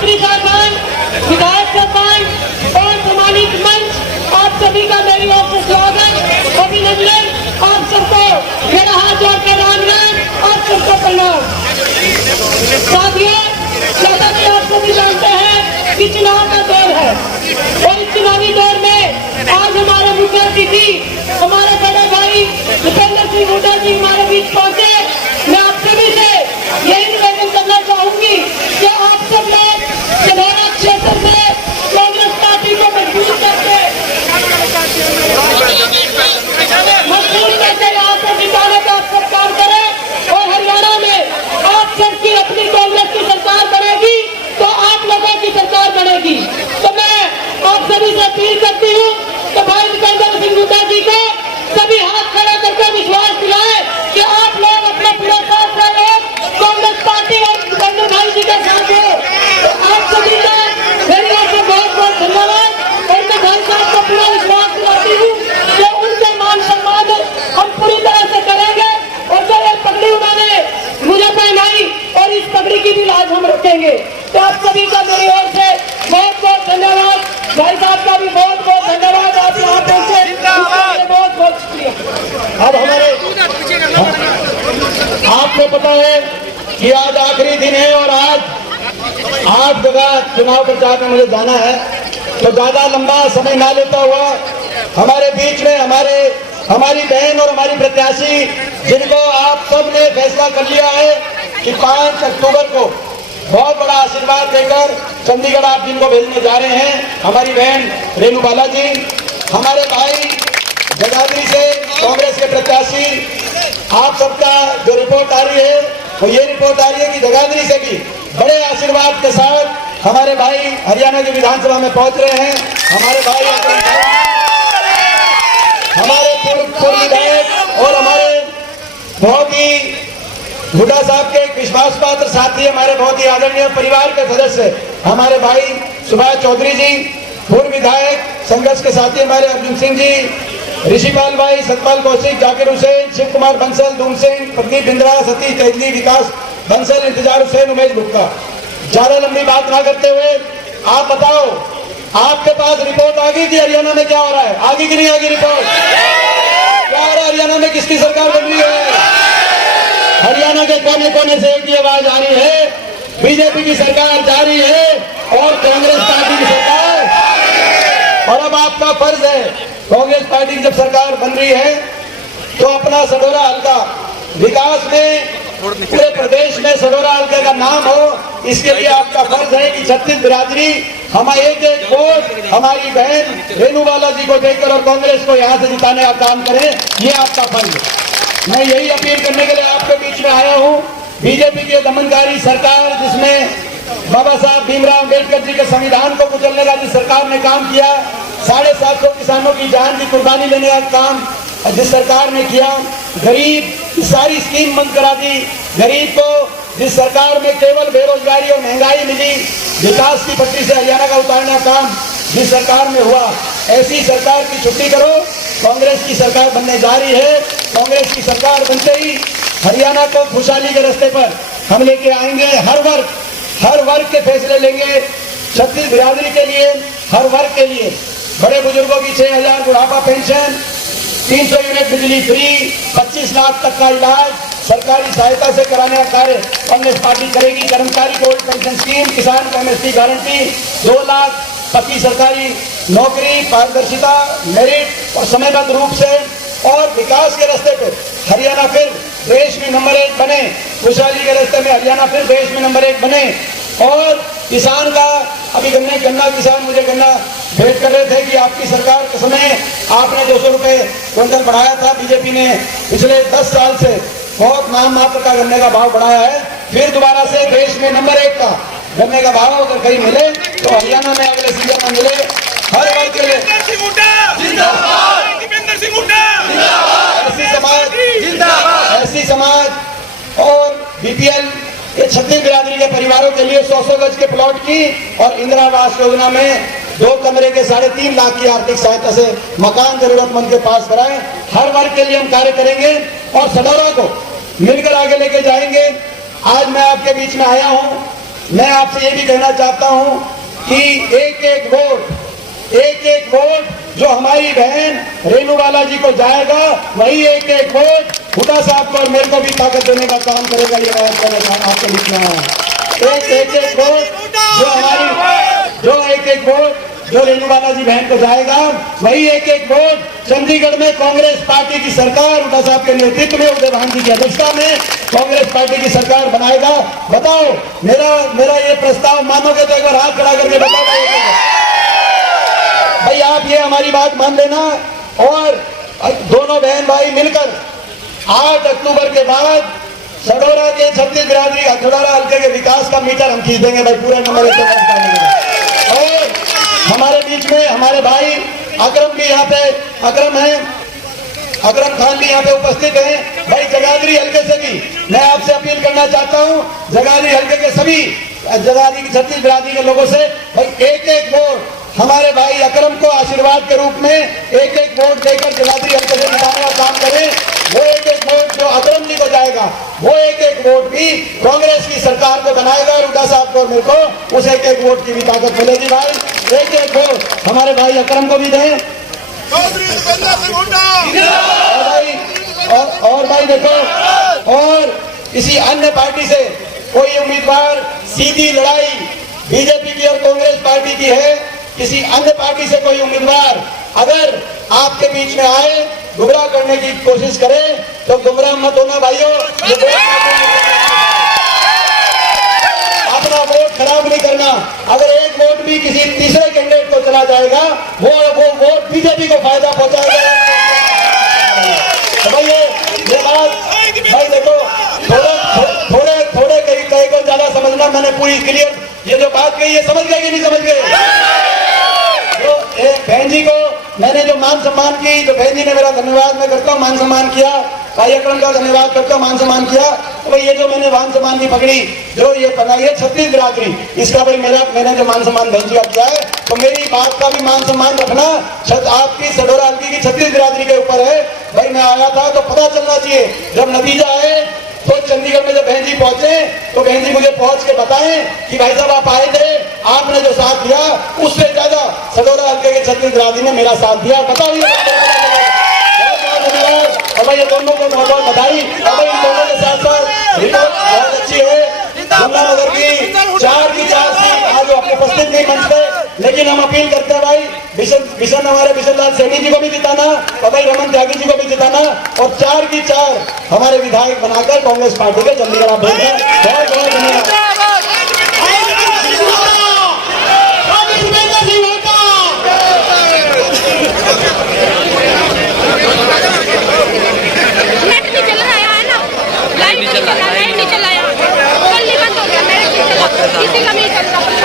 मंत्री साहबान, विधायक साहबान और सम्मानित मंच, आप सभी का मेरी ओर से स्वागत, अभिनंदन। आप सबको मेरा हाथ जोड़कर राम राम और सबको प्रणाम। साथियों, जैसा कि आप सभी जानते हैं कि चुनाव का दौर है और इस चुनावी दौर में आज हमारे मुख्य अतिथि, हमारे बड़े भाई भूपेंद्र सिंह हुड्डा जी हमारे बीच पहुंचे। मैं आप सभी से यही निवेदन करना चाहूंगी कि आप सब लोग सधौरा क्षेत्र में कांग्रेस पार्टी को मजबूत करके यहाँ से जिताने का आप सब काम करें और हरियाणा में आप सबकी अपनी कांग्रेस की सरकार बनेगी तो आप लोगों की सरकार बनेगी। तो मैं आप सभी से अपील करती हूँ कि भाई भूपेंद्र सिंह हुड्डा जी को सभी हाथ खड़ा करके विश्वास दिलाए कि आप लोग अपना पूरा साथ रहे, कांग्रेस पार्टी और भूपेंद्र भाई जी के साथ हो। तो आप सभी का मेरी ओर से बहुत बहुत धन्यवाद और मैं भाई साहब को पूरा विश्वास दिलाती हूँ कि उनके मान सम्मान हम पूरी तरह से करेंगे और जो ये पगड़ी उन्होंने मुझे पहनाई और इस पगड़ी की भी लाज हम रखेंगे। तो आप सभी का मेरी ओर से बहुत बहुत धन्यवाद। भाई साहब का भी बहुत बहुत धन्यवाद। आप यहाँ पहुँचे, बहुत बहुत शुक्रिया। अब हमारे आपको पता है कि आज आखिरी दिन है और आज 8 जगह चुनाव प्रचार में मुझे जाना है, तो ज्यादा लंबा समय ना लेता हुआ हमारे बीच में हमारी बहन और हमारी प्रत्याशी जिनको आप सब ने फैसला कर लिया है कि 5 अक्टूबर को बहुत बड़ा आशीर्वाद देकर चंडीगढ़ आप जिनको भेजने जा रहे हैं, हमारी बहन रेणु बाला जी, हमारे भाई जगाधरी से कांग्रेस के प्रत्याशी, आप सबका जो रिपोर्ट आ रही है वो ये रिपोर्ट आ रही है कि जगाधरी से भी बड़े आशीर्वाद के साथ हमारे भाई हरियाणा की विधानसभा में पहुंच रहे हैं। हमारे भाई हमारे पूर्व विधायक और हमारे बहुत ही हुड्डा साहब के विश्वास पात्र साथी, हमारे बहुत ही आदरणीय परिवार के सदस्य हमारे भाई सुभाष चौधरी जी, पूर्व विधायक संघर्ष के साथी हमारे अर्जुन सिंह जी, ऋषिपाल भाई, सतपाल कौशिक, जाकिर हुसैन, शिव कुमार बंसल, दूम सिंह, प्रदीप बिंद्रा, सतीश तेजली, विकास बंसल, इंतजार हुसैन, उमेश गुप्ता। ज्यादा लंबी बात ना करते हुए आप बताओ, आपके पास रिपोर्ट आ गई कि हरियाणा में क्या हो रहा है? आगे की नहीं आगे रिपोर्ट? क्या हो रहा है हरियाणा में? किसकी सरकार बन रही है? हरियाणा के कोने कोने से एक ही आवाज आ रही है, बीजेपी की सरकार जा रही है और कांग्रेस पार्टी की सरकार। और अब आपका फर्ज है, कांग्रेस पार्टी की जब सरकार बन रही है तो अपना सडोरा हल्का विकास में पूरे प्रदेश में सडोरा हल्के का नाम हो, इसके लिए आपका फर्ज है कि छत्तीस बिरादरी हम एक वोट हमारी बहन रेणु बाला जी को देकर और कांग्रेस को यहाँ से जिताने का काम करें, ये आपका फर्ज है। मैं यही अपील करने के लिए आपके बीच में आया हूँ। बीजेपी की दमनकारी सरकार, जिसमें बाबा साहब भीमराव अम्बेडकर जी के संविधान को कुचलने का जिस सरकार ने काम किया, 750 किसानों की जान की कुर्बानी लेने का काम जिस सरकार ने किया, गरीब की सारी स्कीम बंद करा दी, गरीब को जिस सरकार में केवल बेरोजगारी और महंगाई मिली, विकास की पटरी से हरियाणा का उतारना काम जिस सरकार में हुआ, ऐसी सरकार की छुट्टी करो। कांग्रेस की सरकार बनने जा रही है। कांग्रेस की सरकार बनते ही हरियाणा को खुशहाली के रास्ते पर हम लेके आएंगे। हर वर्ग के फैसले लेंगे, छत्तीस बिरादरी के लिए, हर वर्ग के लिए। बड़े बुजुर्गों की 6,000 बुढ़ापा पेंशन, 300 यूनिट बिजली फ्री, 25 लाख तक का इलाज सरकारी सहायता से कराने का कार्य कांग्रेस पार्टी करेगी। कर्मचारी को ओल्ड पेंशन स्कीम, किसान को एमएसपी गारंटी, 2 लाख पक्की सरकारी नौकरी, पारदर्शिता, मेरिट और समयबद्ध रूप से, और विकास के रास्ते पे हरियाणा फिर देश में नंबर 1 बने। खुशहाली के रास्ते में हरियाणा फिर देश में नंबर 1 बने। और किसान का अभी गन्ना किसान मुझे गन्ना भेंट कर रहे थे कि आपकी सरकार के समय आपने 200 रुपए क्विंटल बढ़ाया था। बीजेपी ने पिछले 10 साल से बहुत नाम मात्र का गन्ने का भाव बढ़ाया है। फिर दोबारा से देश में नंबर 1 का गन्ने का भाव अगर कहीं मिले तो हरियाणा में अगले सीजन में मिले। हर वर्ग के लिए ऐसी समाज और बीपीएल ये 36 बिरादरी के परिवारों के लिए 100 गज के प्लॉट की और इंदिरा आवास योजना में 2 कमरे के 3.5 लाख की आर्थिक सहायता से मकान जरूरतमंद के पास कराएं। हर वर्ग के लिए हम कार्य करेंगे और सडौरा को मिलकर आगे लेके जाएंगे। आज मैं आपके बीच में आया हूं मैं आपसे ये भी कहना चाहता हूं कि एक एक वोट जो हमारी बहन रेणु बाला जी को जाएगा, वही एक एक वोट हुड्डा साहब को और मेरे को भी ताकत देने का काम करेगा। ये बात कहना आपको लिखना है। एक वोट जो एक एक वोट जो रेणु बाला जी बहन को जाएगा, वही एक एक वोट चंडीगढ़ में कांग्रेस पार्टी की सरकार हुड्डा साहब के नेतृत्व में, उदय भान जी की अध्यक्षता में कांग्रेस पार्टी की सरकार बनाएगा। बताओ, मेरा ये प्रस्ताव मानोगे तो एक बार हाथ खड़ा करके बताओ भाई, आप ये हमारी बात मान लेना। और दोनों बहन भाई मिलकर 8 अक्टूबर के बाद सडोरा के छत्तीस बिरादरी सडोरा हल्के के विकास का मीटर हम खींच देंगे भाई, पूरा नंबर। और हमारे बीच में हमारे भाई अकरम भी यहाँ पे, अकरम खान भी यहाँ पे उपस्थित हैं। भाई जगाधरी हल्के से भी मैं आपसे अपील करना चाहता हूँ, जगाधरी हल्के के सभी जगाधरी की छत्तीस बिरादरी के लोगों से, भाई एक एक वोट हमारे भाई अकरम को आशीर्वाद के रूप में एक एक वोट देकर जगाधरी हल्के से जिताने का काम करें। वो एक एक वोट जो अकरम जी को जाएगा, वो एक एक वोट भी कांग्रेस की सरकार को बनाएगा और हुड्डा साहब को मेरे को उस एक एक वोट की भी ताकत मिलेगी। भाई एक एक वोट हमारे भाई अकरम को भी दें। और भाई देखो, और किसी अन्य पार्टी से कोई उम्मीदवार, सीधी लड़ाई बीजेपी की और कांग्रेस पार्टी की है, किसी अन्य पार्टी से कोई उम्मीदवार अगर आपके बीच में आए, गुमराह करने की कोशिश करे, तो गुमराह मत होना भाइयों। अपना वोट खराब नहीं करना। अगर एक वोट भी किसी तीसरे कैंडिडेट को चला जाएगा, वो वोट बीजेपी को फायदा पहुंचाएगा। तो भाई ये बात भाई देखो, थोड़े कहीं को ज्यादा समझना, मैंने पूरी क्लियर ये जो बात कही है समझ गए कि नहीं समझ गए? तो बहन जी को मैंने जो मान सम्मान की, जो बहन जी ने मेरा धन्यवाद मैं करता हूँ, मान सम्मान किया, भाई अकरम का धन्यवाद करता हूँ, मान सम्मान किया। तो भाई ये जो मैंने मान सम्मान की पकड़ी, जो ये बनाई है छत्तीस बिरादरी, इसका भाई मैंने जो मान सम्मान बहन जी का किया है, तो मेरी बात का भी मान सम्मान रखना आपकी सडोरा हल्की की छत्तीस बिरादरी के ऊपर है। भाई मैं आया था तो पता चलना चाहिए, जब नतीजा है तो चंडीगढ़ में जब बहन जी पहुंचे तो बहन जी मुझे पहुंच के बताएं कि भाई साहब आप आए थे, आपने जो साथ दिया उससे ज्यादा सडोरा हल्के के छत्तीस बिरादरी ने मेरा साथ दिया। बताओ ये धन्यवाद। और भाई ये दोनों को बहुत बहुत बधाई। और भाई इन दोनों के साथ साथ रिपोर्ट बहुत अच्छी है। नगर की 4 की 4 सीट आज आपके उपस्थित नहीं मंच पे, लेकिन हम अपील करते हैं भाई बिशन हमारे बिशन लाल सैनी जी को भी जिताना और भाई रमन त्यागी जी को भी जिताना, और 4 की 4 हमारे विधायक बनाकर कांग्रेस पार्टी के चंडीगढ़ आप भेजें। बहुत बहुत धन्यवाद। नहीं चल रहा है, नहीं चल रहा है, बंद हो गया, मेरे किसी का नहीं चल रहा।